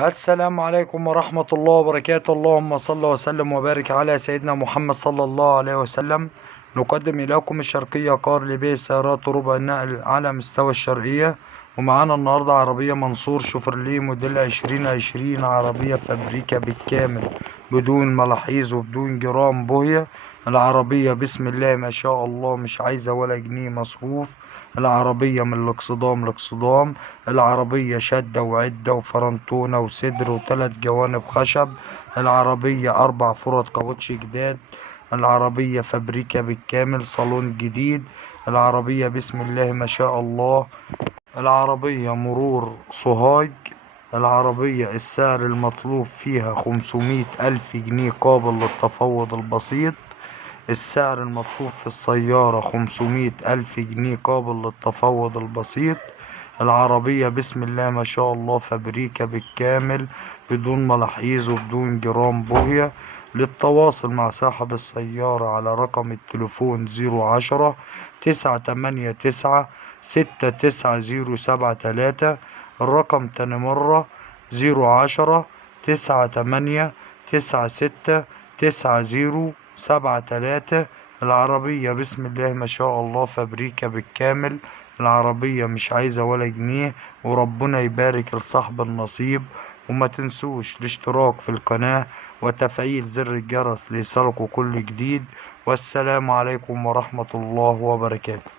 السلام عليكم ورحمة الله وبركاته. اللهم صل وسلم وبارك على سيدنا محمد صلى الله عليه وسلم. نقدم إليكم الشرقية كار لبيع سيارات ربع النقل على مستوى الشرقية. ومعانا النهاردة عربية منصور شوفرليه موديل 2020، عربية فابريكا بالكامل بدون ملاحيظ وبدون جرام بوية. العربية بسم الله ما شاء الله مش عايزة ولا جنيه مصروف. العربية من الاكسدام لاكسدام. العربية شدة وعدة وفرنتونة وصدر وثلاث جوانب خشب. العربية 4 فرد كاوتش جداد. العربية فابريكا بالكامل، صالون جديد. العربية بسم الله ما شاء الله. العربية مرور سوهاج. العربية السعر المطلوب فيها 500,000 جنيه قابل للتفاوض البسيط. السعر المطلوب في السيارة 500,000 جنيه قابل للتفاوض البسيط. العربية بسم الله ما شاء الله فابريكا بالكامل بدون ملاحيظ وبدون جرام بوهية. للتواصل مع صاحب السيارة على رقم التليفون 010 989 69073. الرقم تاني مرة 010 989 69073. العربية بسم الله ما شاء الله فابريكا بالكامل. العربية مش عايزة ولا جنيه، وربنا يبارك لصاحب النصيب. وما تنسوش الاشتراك في القناة وتفعيل زر الجرس ليصلكوا كل جديد. والسلام عليكم ورحمة الله وبركاته.